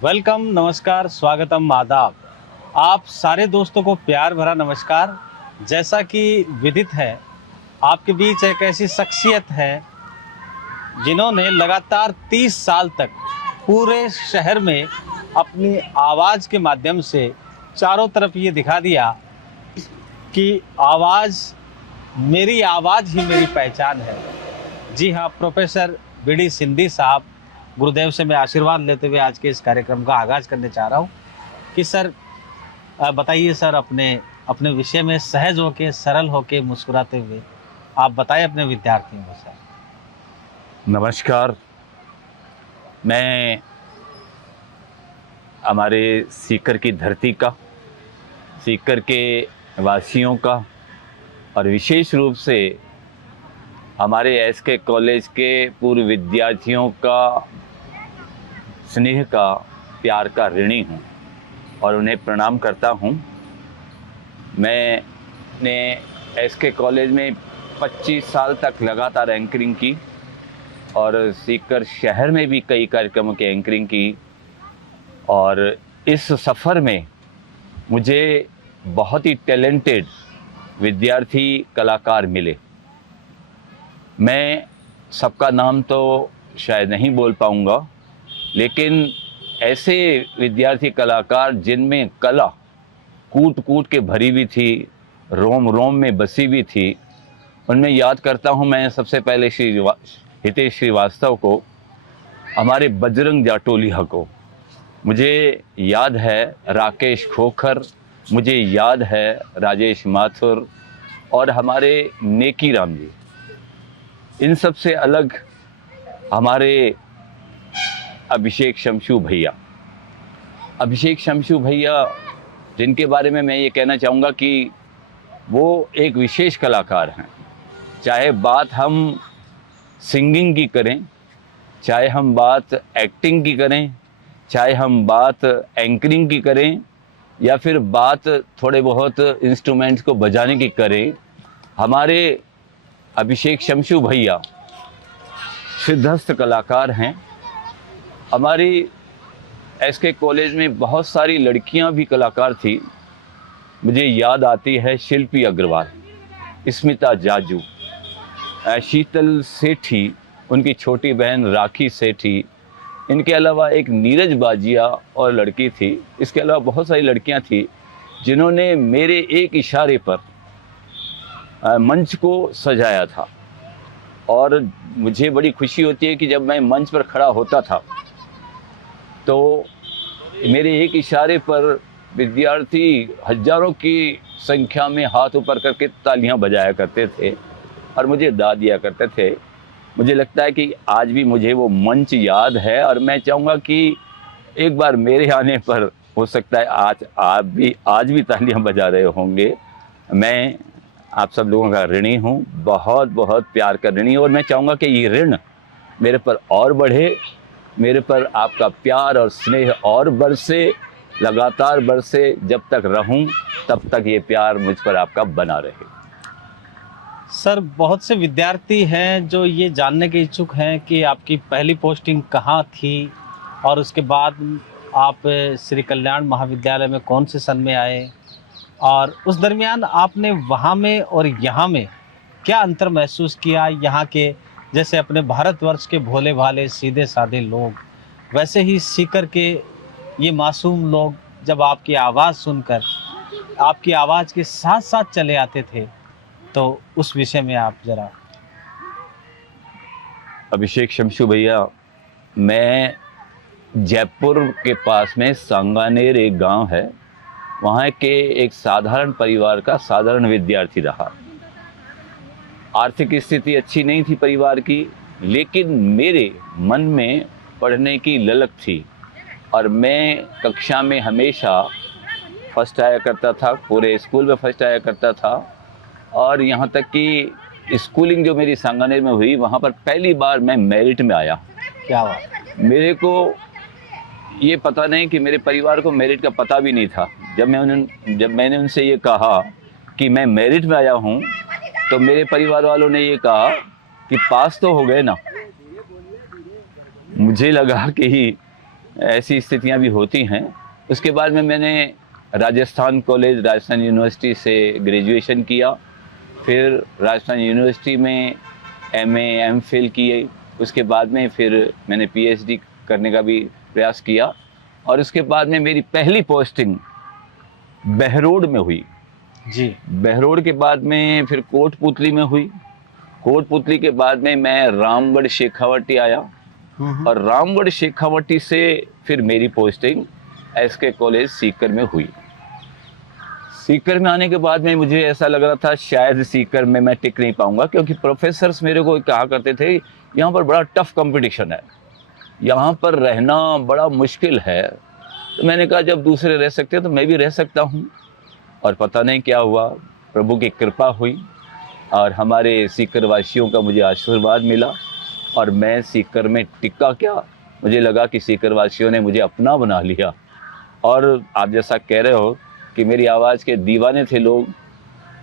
Welcome, नमस्कार, स्वागतम, आदाब। आप सारे दोस्तों को प्यार भरा नमस्कार। जैसा कि विदित है, आपके बीच एक ऐसी शख्सियत है जिन्होंने लगातार 30 साल तक पूरे शहर में अपनी आवाज़ के माध्यम से चारों तरफ ये दिखा दिया कि आवाज़, मेरी आवाज़ ही मेरी पहचान है। जी हाँ, प्रोफेसर बीडी सिंधी साहब, गुरुदेव से मैं आशीर्वाद लेते हुए आज के इस कार्यक्रम का आगाज़ करने चाह रहा हूँ कि सर, बताइए सर, अपने अपने विषय में सहज होके, सरल होके, मुस्कुराते हुए आप बताएं अपने विद्यार्थियों को सर। नमस्कार। मैं हमारे सीकर की धरती का, सीकर के वासियों का और विशेष रूप से हमारे एसके कॉलेज के पूर्व विद्यार्थियों का स्नेह का, प्यार का ऋणी हूँ और उन्हें प्रणाम करता हूँ। मैंने एसके कॉलेज में 25 साल तक लगातार एंकरिंग की और सीकर शहर में भी कई कार्यक्रमों की एंकरिंग की और इस सफ़र में मुझे बहुत ही टैलेंटेड विद्यार्थी कलाकार मिले। मैं सबका नाम तो शायद नहीं बोल पाऊँगा, लेकिन ऐसे विद्यार्थी कलाकार जिनमें कला कूट कूट के भरी भी थी, रोम रोम में बसी भी थी, उनमें याद करता हूँ मैं सबसे पहले श्री हितेश श्रीवास्तव को, हमारे बजरंग जाटोलिया को, मुझे याद है राकेश खोखर, मुझे याद है राजेश माथुर और हमारे नेकी राम जी। इन सब से अलग हमारे अभिषेक शमशू भैया, जिनके बारे में मैं ये कहना चाहूँगा कि वो एक विशेष कलाकार हैं। चाहे बात हम सिंगिंग की करें, चाहे हम बात एक्टिंग की करें, चाहे हम बात एंकरिंग की करें या फिर बात थोड़े बहुत इंस्ट्रूमेंट्स को बजाने की करें, हमारे अभिषेक शमशू भैया सिद्धस्थ कलाकार हैं। हमारी एसके कॉलेज में बहुत सारी लड़कियां भी कलाकार थी। मुझे याद आती है शिल्पी अग्रवाल, स्मिता जाजू, शीतल सेठी, उनकी छोटी बहन राखी सेठी, इनके अलावा एक नीरज बाजिया और लड़की थी। इसके अलावा बहुत सारी लड़कियां थी जिन्होंने मेरे एक इशारे पर मंच को सजाया था और मुझे बड़ी खुशी होती है कि जब मैं मंच पर खड़ा होता था तो मेरे एक इशारे पर विद्यार्थी हजारों की संख्या में हाथ ऊपर करके तालियां बजाया करते थे और मुझे दाद दिया करते थे। मुझे लगता है कि आज भी मुझे वो मंच याद है और मैं चाहूँगा कि एक बार मेरे आने पर हो सकता है आज आप भी आज भी तालियां बजा रहे होंगे। मैं आप सब लोगों का ऋणी हूँ, बहुत बहुत प्यार का ऋणी, और मैं चाहूँगा कि ये ऋण मेरे पर और बढ़े, मेरे पर आपका प्यार और स्नेह और बरसे, लगातार बरसे। जब तक रहूं तब तक ये प्यार मुझ पर आपका बना रहे। सर, बहुत से विद्यार्थी हैं जो ये जानने के इच्छुक हैं कि आपकी पहली पोस्टिंग कहाँ थी और उसके बाद आप श्री कल्याण महाविद्यालय में कौन से सन में आए और उस दरमियान आपने वहाँ में और यहाँ में क्या अंतर महसूस किया। यहाँ के जैसे अपने भारतवर्ष के भोले भाले सीधे साधे लोग, वैसे ही सीकर के ये मासूम लोग जब आपकी आवाज़ सुनकर आपकी आवाज़ के साथ साथ चले आते थे, तो उस विषय में आप ज़रा। अभिषेक शमशू भैया, मैं जयपुर के पास में सांगानेर एक गांव है, वहाँ के एक साधारण परिवार का साधारण विद्यार्थी रहा। आर्थिक स्थिति अच्छी नहीं थी परिवार की, लेकिन मेरे मन में पढ़ने की ललक थी और मैं कक्षा में हमेशा फर्स्ट आया करता था, पूरे स्कूल में फर्स्ट आया करता था। और यहाँ तक कि स्कूलिंग जो मेरी सांगानेर में हुई, वहाँ पर पहली बार मैं मेरिट में आया। क्या बात। मेरे को ये पता नहीं कि मेरे परिवार को मेरिट का पता भी नहीं था। जब मैंने उनसे ये कहा कि मैं मेरिट में आया हूँ, तो मेरे परिवार वालों ने ये कहा कि पास तो हो गए ना। मुझे लगा कि ऐसी स्थितियां भी होती हैं। उसके बाद में मैंने राजस्थान कॉलेज, राजस्थान यूनिवर्सिटी से ग्रेजुएशन किया। फिर राजस्थान यूनिवर्सिटी में एमए एमफिल किए। उसके बाद में फिर मैंने पीएचडी करने का भी प्रयास किया। और उसके बाद में मेरी पहली पोस्टिंग बहरोड में हुई। जी। बहरोड के बाद में फिर कोटपुतली में हुई। कोटपुतली के बाद में मैं रामगढ़ शेखावटी आया। और रामगढ़ शेखावटी से फिर मेरी पोस्टिंग एसके कॉलेज सीकर में हुई। सीकर में आने के बाद में मुझे ऐसा लग रहा था शायद सीकर में मैं टिक नहीं पाऊंगा, क्योंकि प्रोफेसर्स मेरे को कहा करते थे यहाँ पर बड़ा टफ कंपटीशन है, यहाँ पर रहना बड़ा मुश्किल है। तो मैंने कहा जब दूसरे रह सकते हैं तो मैं भी रह सकता हूँ। और पता नहीं क्या हुआ, प्रभु की कृपा हुई और हमारे सीकर वासियों का मुझे आशीर्वाद मिला और मैं सीकर में टिका क्या, मुझे लगा कि सीकर वासियों ने मुझे अपना बना लिया। और आप जैसा कह रहे हो कि मेरी आवाज़ के दीवाने थे लोग,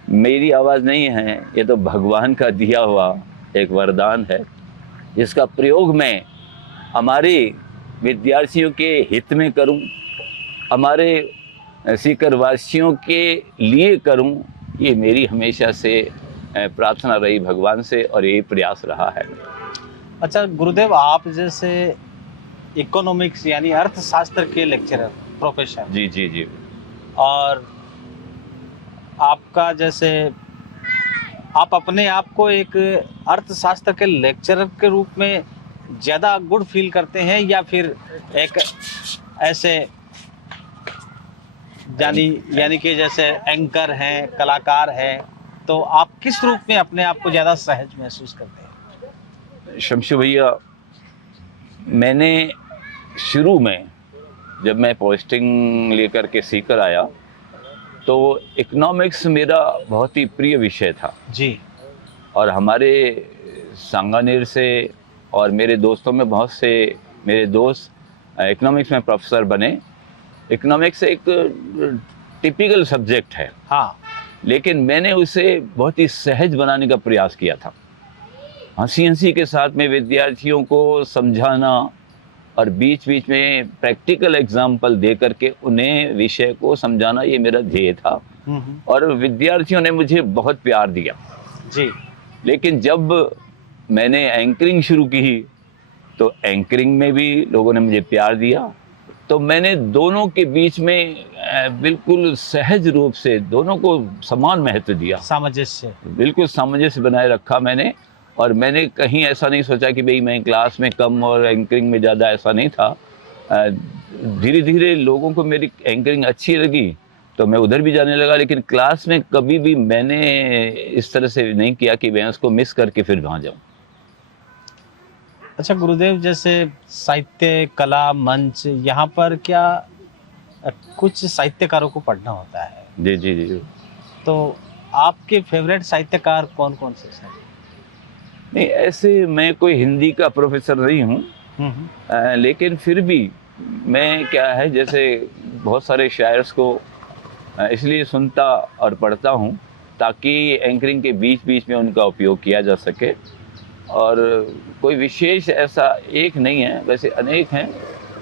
मेरी आवाज़ नहीं है, ये तो भगवान का दिया हुआ एक वरदान है, जिसका प्रयोग मैं हमारे विद्यार्थियों के हित में करूं, हमारे सीकर वासियों के लिए करूं, ये मेरी हमेशा से प्रार्थना रही भगवान से और यही प्रयास रहा है। अच्छा गुरुदेव, आप जैसे इकोनॉमिक्स यानी अर्थशास्त्र के लेक्चरर प्रोफेसर, जी जी जी, और आपका जैसे आप अपने आप को एक अर्थशास्त्र के लेक्चरर के रूप में ज़्यादा गुड फील करते हैं या फिर एक ऐसे यानी कि जैसे एंकर हैं, कलाकार हैं, तो आप किस रूप में अपने आप को ज़्यादा सहज महसूस करते हैं? शमशू भैया, मैंने शुरू में जब मैं पोस्टिंग लेकर के सीकर आया तो इकोनॉमिक्स मेरा बहुत ही प्रिय विषय था जी। और हमारे सांगानेर से और मेरे दोस्तों में बहुत से मेरे दोस्त इकोनॉमिक्स में प्रोफेसर बने। इकोनॉमिक्स एक टिपिकल सब्जेक्ट है, हाँ, लेकिन मैंने उसे बहुत ही सहज बनाने का प्रयास किया था। हंसी हंसी के साथ में विद्यार्थियों को समझाना और बीच बीच में प्रैक्टिकल एग्जाम्पल दे करके उन्हें विषय को समझाना, ये मेरा ध्येय था। और विद्यार्थियों ने मुझे बहुत प्यार दिया जी। लेकिन जब मैंने एंकरिंग शुरू की तो एंकरिंग में भी लोगों ने मुझे प्यार दिया। तो मैंने दोनों के बीच में बिल्कुल सहज रूप से दोनों को समान महत्व दिया, सामंजस्य, बिल्कुल सामंजस्य बनाए रखा मैंने। और मैंने कहीं ऐसा नहीं सोचा कि भाई मैं क्लास में कम और एंकरिंग में ज़्यादा, ऐसा नहीं था। धीरे धीरे लोगों को मेरी एंकरिंग अच्छी लगी तो मैं उधर भी जाने लगा, लेकिन क्लास में कभी भी मैंने इस तरह से नहीं किया कि मैं उसको मिस करके फिर वहाँ जाऊँ। अच्छा गुरुदेव, जैसे साहित्य, कला, मंच, यहाँ पर क्या कुछ साहित्यकारों को पढ़ना होता है? जी जी जी। तो आपके फेवरेट साहित्यकार कौन कौन से हैं? नहीं, ऐसे मैं कोई हिंदी का प्रोफेसर नहीं हूँ, लेकिन फिर भी मैं क्या है, जैसे बहुत सारे शायर्स को इसलिए सुनता और पढ़ता हूँ ताकि एंकरिंग के बीच बीच में उनका उपयोग किया जा सके। और कोई विशेष ऐसा एक नहीं है, वैसे अनेक हैं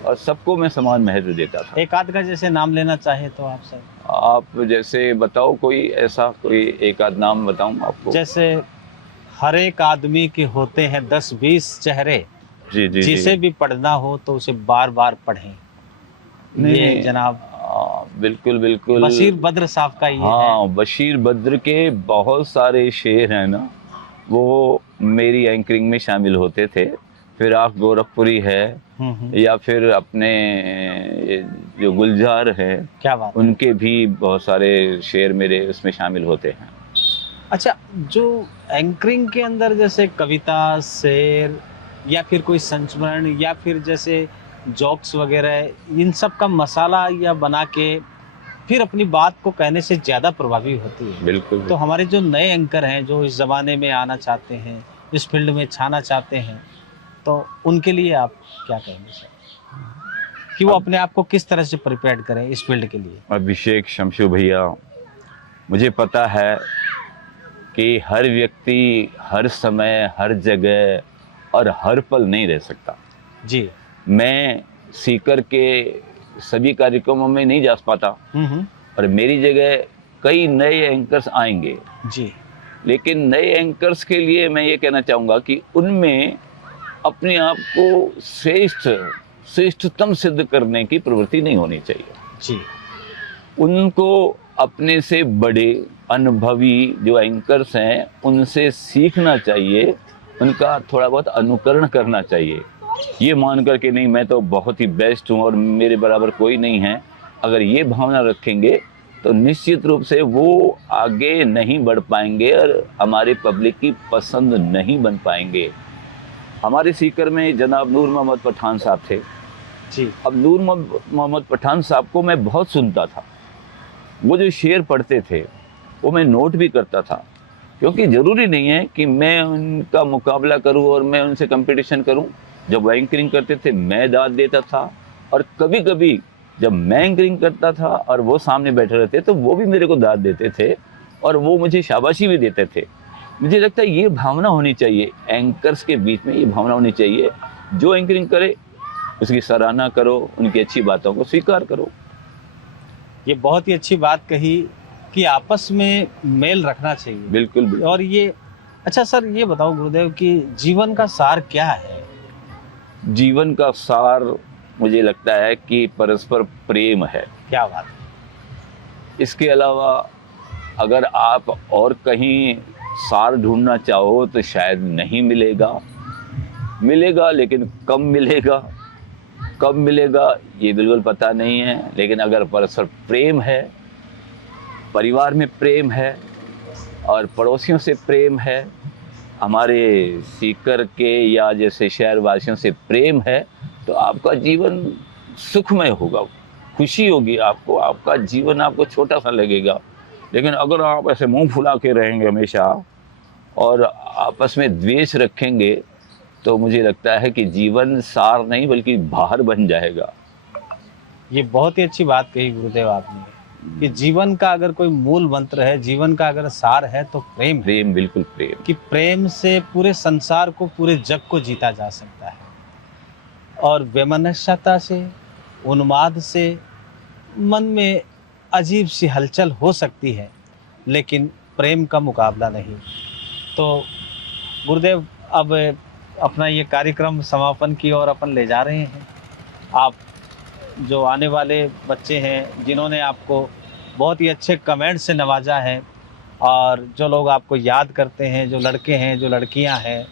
और सबको मैं समान महत्व देता था। एक आध का जैसे नाम लेना चाहे तो आप सर? आप जैसे बताओ, कोई ऐसा कोई एक आध नाम बताऊं आपको? जैसे हर एक आदमी के होते हैं 10-20 चेहरे, जी जी, जिसे भी पढ़ना हो तो उसे बार बार पढ़ें। ये जनाब बिल्कुल बिल्कुल बशीर बद्र साहब का ये हाँ, बशीर बद्र के बहुत सारे शेर हैं ना, वो मेरी एंकरिंग में शामिल होते थे। फिर आप गोरखपुरी है या फिर अपने जो गुलजार है, क्या बात, उनके भी बहुत सारे शेर मेरे उसमें शामिल होते हैं। अच्छा, जो एंकरिंग के अंदर जैसे कविता, शेर या फिर कोई संस्मरण या फिर जैसे जोक्स वगैरह, इन सब का मसाला या बना के फिर अपनी बात को कहने से ज़्यादा प्रभावी होती है। बिल्कुल। तो हमारे जो नए एंकर हैं, जो इस ज़माने में आना चाहते हैं, इस फील्ड में छाना चाहते हैं, तो उनके लिए आप क्या कहेंगे सर, कि वो अपने आप को किस तरह से प्रिपेयर करें इस फील्ड के लिए? अभिषेक शमशू भैया, मुझे पता है कि हर व्यक्ति हर समय, हर जगह और हर पल नहीं रह सकता। जी। मैं सीकर के सभी कार्यक्रमों में नहीं जा पाता और मेरी जगह कई नए एंकर्स आएंगे जी। लेकिन नए एंकर्स के लिए मैं ये कहना चाहूँगा कि उनमें अपने आप को श्रेष्ठतम सिद्ध करने की प्रवृत्ति नहीं होनी चाहिए जी। उनको अपने से बड़े अनुभवी जो एंकर्स हैं उनसे सीखना चाहिए, उनका थोड़ा बहुत अनुकरण करना चाहिए। ये मान कर के नहीं मैं तो बहुत ही बेस्ट हूँ और मेरे बराबर कोई नहीं है, अगर ये भावना रखेंगे तो निश्चित रूप से वो आगे नहीं बढ़ पाएंगे और हमारे पब्लिक की पसंद नहीं बन पाएंगे। हमारे सीकर में जनाब नूर मोहम्मद पठान साहब थे जी। अब नूर मोहम्मद पठान साहब को मैं बहुत सुनता था, वो जो शेर पढ़ते थे वो मैं नोट भी करता था, क्योंकि ज़रूरी नहीं है कि मैं उनका मुकाबला करूं और मैं उनसे कंपटीशन करूं। जब वो एंकरिंग करते थे मैं दाद देता था और कभी कभी जब मैं एंकरिंग करता था और वो सामने बैठे रहते तो वो भी मेरे को दाद देते थे और वो मुझे शाबाशी भी देते थे। मुझे लगता है ये भावना होनी चाहिए एंकर्स के बीच में, ये भावना होनी चाहिए जो एंकरिंग करे उसकी सराहना करो, उनकी अच्छी बातों को स्वीकार करो। ये बहुत ही अच्छी बात कही कि आपस में मेल रखना चाहिए। बिल्कुल, बिल्कुल। और ये अच्छा सर ये बताओ गुरुदेव कि जीवन का सार क्या है? जीवन का सार मुझे लगता है कि परस्पर प्रेम है। क्या बात है। इसके अलावा अगर आप और कहीं सार ढूंढना चाहो तो शायद नहीं मिलेगा, मिलेगा लेकिन कम मिलेगा। कब मिलेगा ये बिल्कुल पता नहीं है, लेकिन अगर परस्पर प्रेम है, परिवार में प्रेम है और पड़ोसियों से प्रेम है, हमारे सीकर के या जैसे शहरवासियों से प्रेम है, तो आपका जीवन सुखमय होगा, खुशी होगी आपको, आपका जीवन आपको छोटा सा लगेगा। लेकिन अगर आप ऐसे मुंह फुला के रहेंगे हमेशा और आपस में द्वेष रखेंगे तो मुझे लगता है कि जीवन सार नहीं बल्कि बाहर बन जाएगा। ये बहुत ही अच्छी बात कही गुरुदेव आपने कि जीवन का अगर कोई मूल मंत्र है, जीवन का अगर सार है तो प्रेम है। प्रेम, बिल्कुल प्रेम। कि प्रेम से पूरे संसार को, पूरे जग को जीता जा सकता है। और वैमनस्यता से, उन्माद से मन में अजीब सी हलचल हो सकती है, लेकिन प्रेम का मुकाबला नहीं। तो गुरुदेव अब अपना ये कार्यक्रम समापन की ओर अपन ले जा रहे हैं। आप जो आने वाले बच्चे हैं जिन्होंने आपको बहुत ही अच्छे कमेंट से नवाजा है और जो लोग आपको याद करते हैं, जो लड़के हैं, जो लड़कियां हैं,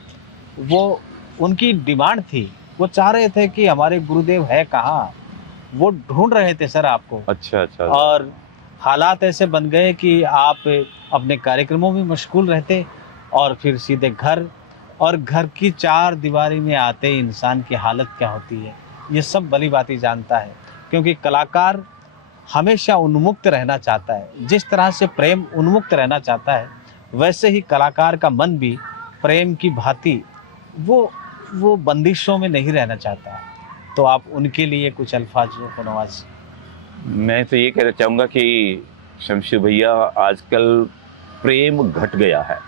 वो उनकी डिमांड थी, वो चाह रहे थे कि हमारे गुरुदेव है कहाँ, वो ढूंढ रहे थे सर आपको। अच्छा। और हालात ऐसे बन गए कि आप अपने कार्यक्रमों में मशगूल रहते और फिर सीधे घर, और घर की चार दीवारी में आते ही इंसान की हालत क्या होती है ये सब भली भांति जानता है। क्योंकि कलाकार हमेशा उन्मुक्त रहना चाहता है। जिस तरह से प्रेम उन्मुक्त रहना चाहता है, वैसे ही कलाकार का मन भी प्रेम की भांति वो बंदिशों में नहीं रहना चाहता। तो आप उनके लिए कुछ अल्फाजों को नवाज। मैं तो ये कहना चाहूँगा कि शमशू भैया, आजकल प्रेम घट गया है,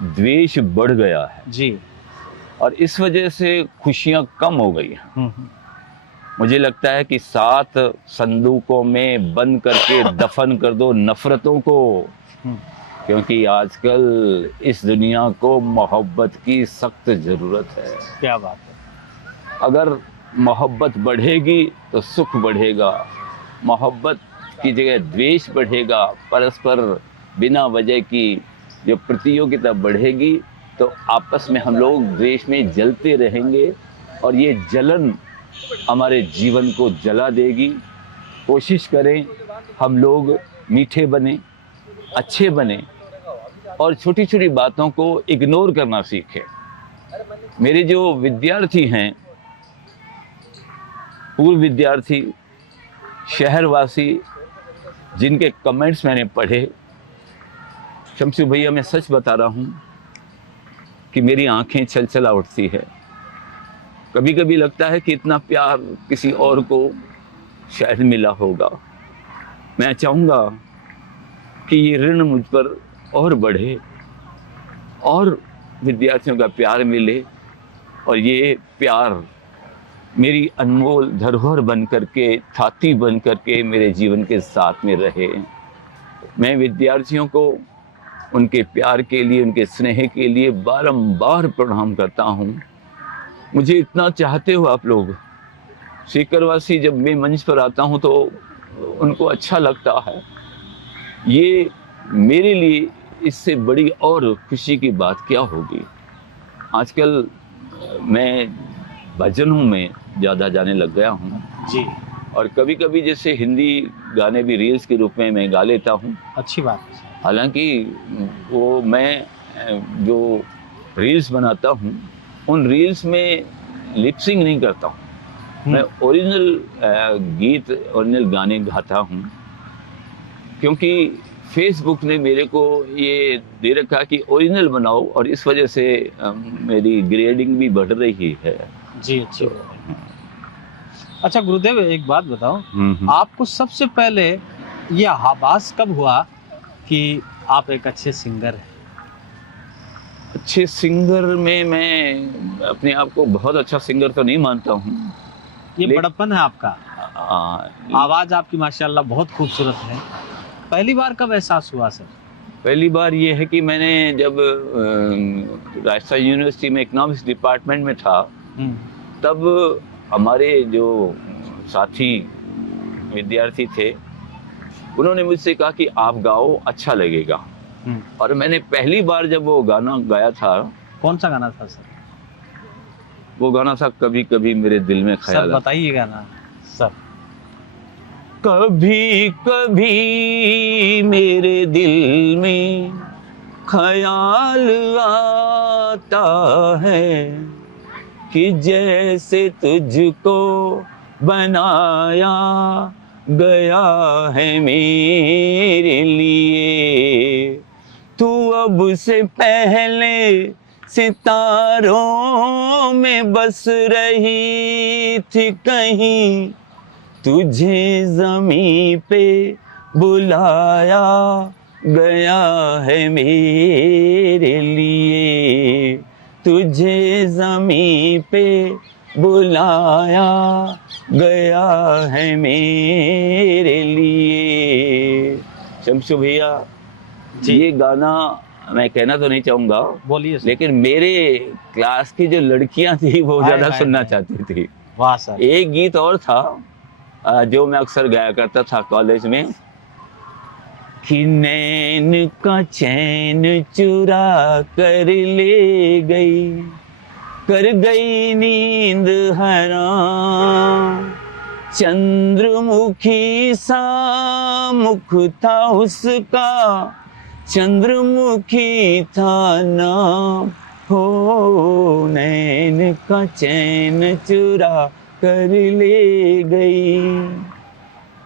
द्वेष बढ़ गया है जी, और इस वजह से खुशियाँ कम हो गई हैं। मुझे लगता है कि 7 संदूकों में बंद करके दफन कर दो नफरतों को, क्योंकि आजकल इस दुनिया को मोहब्बत की सख्त ज़रूरत है। क्या बात है। अगर मोहब्बत बढ़ेगी तो सुख बढ़ेगा, मोहब्बत की जगह द्वेष बढ़ेगा, परस्पर बिना वजह की जो प्रतियोगिता बढ़ेगी तो आपस में हम लोग द्वेष में जलते रहेंगे और ये जलन हमारे जीवन को जला देगी। कोशिश करें हम लोग मीठे बने, अच्छे बने और छोटी छोटी बातों को इग्नोर करना सीखें। मेरे जो विद्यार्थी हैं, पूर्व विद्यार्थी, शहरवासी, जिनके कमेंट्स मैंने पढ़े, शमशू भैया मैं सच बता रहा हूँ कि मेरी आंखें छलछला उठती है। कभी कभी लगता है कि इतना प्यार किसी और को शायद मिला होगा। मैं चाहूँगा कि ये ऋण मुझ पर और बढ़े और विद्यार्थियों का प्यार मिले और ये प्यार मेरी अनमोल धरोहर बन करके, थाती बन करके मेरे जीवन के साथ में रहे। मैं विद्यार्थियों को उनके प्यार के लिए, उनके स्नेह के लिए बारंबार प्रणाम करता हूँ। मुझे इतना चाहते हो आप लोग। सीकरवासी जब मैं मंच पर आता हूँ तो उनको अच्छा लगता है। ये मेरे लिए इससे बड़ी और खुशी की बात क्या होगी। आजकल मैं भजनों में ज़्यादा जाने लग गया हूँ जी, और कभी कभी जैसे हिंदी गाने भी रील्स के रूप में मैं गा लेता हूँ। अच्छी बात है सर। हालांकि वो मैं जो रील्स बनाता हूँ उन रील्स में लिपसिंग नहीं करता हूँ। मैं ओरिजिनल गीत, ओरिजिनल गाने गाता हूँ, क्योंकि फेसबुक ने मेरे को ये दे रखा कि ओरिजिनल बनाओ और इस वजह से मेरी ग्रेडिंग भी बढ़ रही है। जी, अच्छी बात है। अच्छा गुरुदेव, एक बात बताओ, हम्म। आपको सबसे पहले ये आभास कब हुआ कि आप एक अच्छे सिंगर हैं? अच्छे सिंगर में मैं अपने आप को बहुत अच्छा सिंगर तो नहीं मानता हूँ। ये ले- बड़प्पन है आपका। आवाज आपकी माशाल्लाह बहुत खूबसूरत है। पहली बार कब एहसास हुआ सर? पहली बार ये है कि मैंने जब राजस्थान यूनिवर्सिटी में इकोनॉमिक्स डिपार्टमेंट में था, तब हमारे जो साथी विद्यार्थी थे उन्होंने मुझसे कहा कि आप गाओ, अच्छा लगेगा। और मैंने पहली बार जब वो गाना गाया था। कौन सा गाना था सर? वो गाना था कभी कभी मेरे दिल में सर ख्याल। बताइए गाना सर। कभी कभी मेरे दिल में ख्याल आता है कि जैसे तुझको बनाया गया है मेरे लिए। तू अब से पहले सितारों में बस रही थी कहीं, तुझे ज़मीं पे बुलाया गया है मेरे लिए। तुझे ज़मीं पे बुलाया गया है मेरे लिए। शमशु भैया, ये गाना मैं कहना तो नहीं चाहूँगा, बोलिए सर। लेकिन मेरे क्लास की जो लड़कियां थी वो हाय, ज़्यादा हाय, सुनना हाय। चाहती थी। वाह सर। एक गीत और था जो मैं अक्सर गाया करता था कॉलेज में, कि नैन का चैन चुरा कर ले गई, कर गई नींद हराम। चंद्रमुखी सा मुख था उसका, चंद्रमुखी था नाम। हो नैन का चैन चुरा कर ले गई।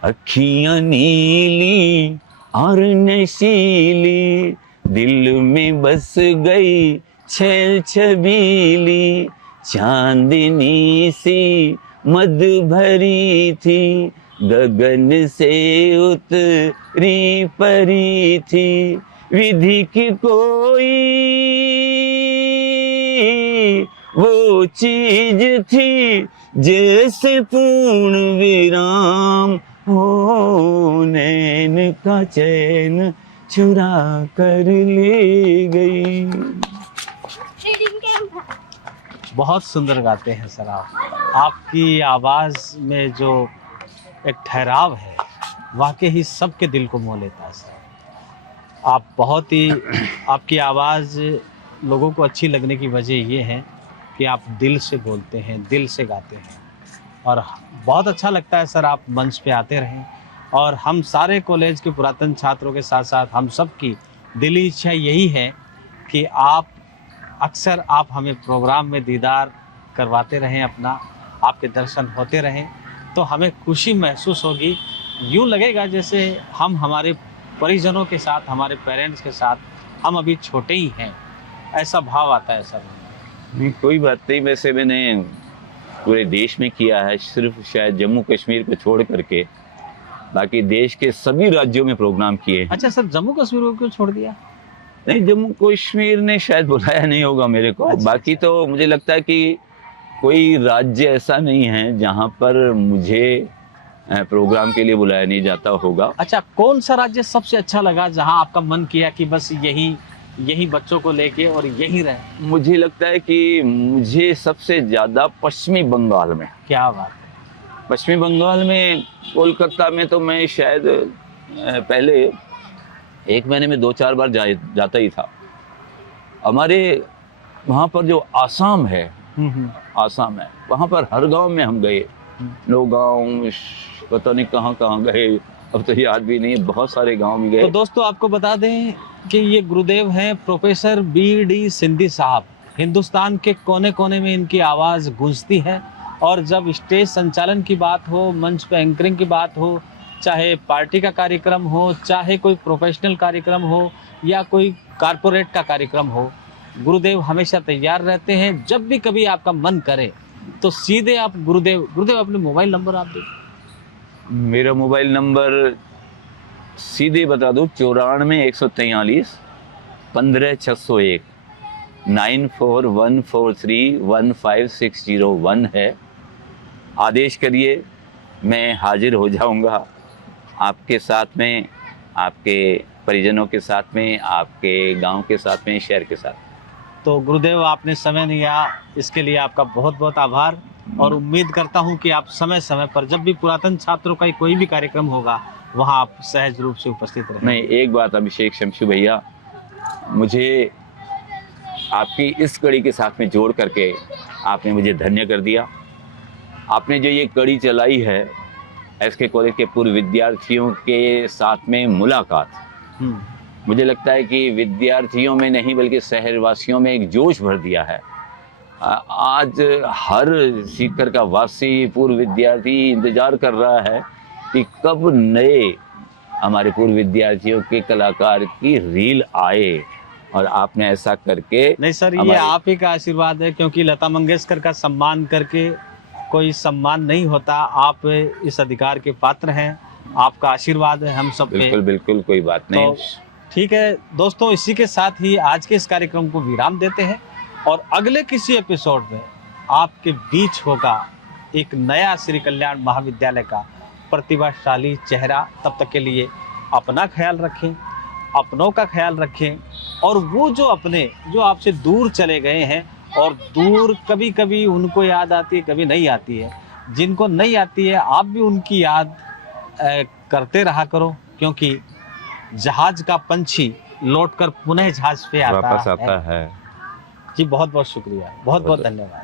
अखियां नीली और नशीली, दिल में बस गई छैल छबीली। चांदनी सी मद भरी थी, गगन से उतरी परी थी। विधि की कोई वो चीज थी जैसे पूर्ण विराम। हो नैन का चैन चुरा कर ले गई। बहुत सुंदर गाते हैं सर आप। आपकी आवाज़ में जो एक ठहराव है वाकई ही सबके दिल को मोह लेता है सर। आप बहुत ही आपकी आवाज़ लोगों को अच्छी लगने की वजह ये है कि आप दिल से बोलते हैं, दिल से गाते हैं और बहुत अच्छा लगता है सर। आप मंच पे आते रहें और हम सारे कॉलेज के पुरातन छात्रों के साथ साथ हम सब की दिली इच्छा यही है कि आप अक्सर आप हमें प्रोग्राम में दीदार करवाते रहें, अपना आपके दर्शन होते रहें तो हमें खुशी महसूस होगी। यूँ लगेगा जैसे हम हमारे परिजनों के साथ, हमारे पेरेंट्स के साथ हम अभी छोटे ही हैं, ऐसा भाव आता है सर। नहीं, कोई बात नहीं। वैसे मैंने पूरे देश में किया है, सिर्फ शायद जम्मू कश्मीर को छोड़ करके बाकी देश के सभी राज्यों में प्रोग्राम किए हैं। अच्छा सर, जम्मू कश्मीर को क्यों छोड़ दिया? नहीं, जम्मू कश्मीर ने शायद बुलाया नहीं होगा मेरे को। अच्छा, बाकी अच्छा। तो मुझे लगता है कि कोई राज्य ऐसा नहीं है जहाँ पर मुझे प्रोग्राम के लिए बुलाया नहीं जाता होगा। अच्छा, कौन सा राज्य सबसे अच्छा लगा जहां आपका मन किया कि बस यही यही बच्चों को लेके और यही रहे? मुझे लगता है कि मुझे सबसे ज़्यादा पश्चिमी बंगाल में, क्या बात है। पश्चिमी बंगाल में, कोलकाता में तो मैं शायद पहले 1 महीने में 2-4 बार जाता ही था। हमारे वहाँ पर जो आसाम है, आसाम है, वहाँ पर हर गांव में हम गए। नौगांव, पता नहीं कहाँ कहाँ गए, अब तो याद भी नहीं, बहुत सारे गांव में गए। तो दोस्तों आपको बता दें कि ये गुरुदेव हैं प्रोफेसर बी.डी. सिंधी साहब। हिंदुस्तान के कोने कोने में इनकी आवाज़ गूंजती है और जब स्टेज संचालन की बात हो, मंच पे एंकरिंग की बात हो, चाहे पार्टी का कार्यक्रम हो, चाहे कोई प्रोफेशनल कार्यक्रम हो या कोई कारपोरेट का कार्यक्रम हो, गुरुदेव हमेशा तैयार रहते हैं। जब भी कभी आपका मन करे तो सीधे आप गुरुदेव अपने मोबाइल नंबर आप दें। मेरा मोबाइल नंबर सीधे बता दूं, 94 143 15 601 9414315601 है। आदेश करिए, मैं हाजिर हो जाऊंगा आपके साथ में, आपके परिजनों के साथ में, आपके गांव के साथ में, शहर के साथ। तो गुरुदेव आपने समय दिया, इसके लिए आपका बहुत बहुत आभार और उम्मीद करता हूं कि आप समय समय पर जब भी पुरातन छात्रों का कोई भी कार्यक्रम होगा वहां आप सहज रूप से उपस्थित रहें। नहीं, एक बात अभिषेक शमशू भैया, मुझे आपकी इस कड़ी के साथ में जोड़ करके आपने मुझे धन्य कर दिया। आपने जो ये कड़ी चलाई है एसके कॉलेज के पूर्व विद्यार्थियों के साथ में मुलाकात, मुझे लगता है कि विद्यार्थियों में नहीं बल्कि शहरवासियों में एक जोश भर दिया है। आज हर सीकर का वासी, पूर्व विद्यार्थी इंतजार कर रहा है कि कब नए हमारे पूर्व विद्यार्थियों के कलाकार की रील आए, और आपने ऐसा करके। नहीं सर, ये आप ही का आशीर्वाद है, क्योंकि लता मंगेशकर का सम्मान करके कोई सम्मान नहीं होता। आप इस अधिकार के पात्र हैं, आपका आशीर्वाद है हम सब पे। बिल्कुल बिल्कुल, कोई बात नहीं। तो ठीक है दोस्तों, इसी के साथ ही आज के इस कार्यक्रम को विराम देते हैं और अगले किसी एपिसोड में आपके बीच होगा एक नया श्री कल्याण महाविद्यालय का प्रतिभाशाली चेहरा। तब तक के लिए अपना ख्याल रखें, अपनों का ख्याल रखें, और वो जो आपसे दूर चले गए हैं, और दूर कभी कभी उनको याद आती है, कभी नहीं आती है। जिनको नहीं आती है आप भी उनकी याद करते रहा करो, क्योंकि जहाज का पंछी लौटकर पुनः जहाज पे वापस आता है। जी बहुत बहुत शुक्रिया, बहुत बहुत धन्यवाद।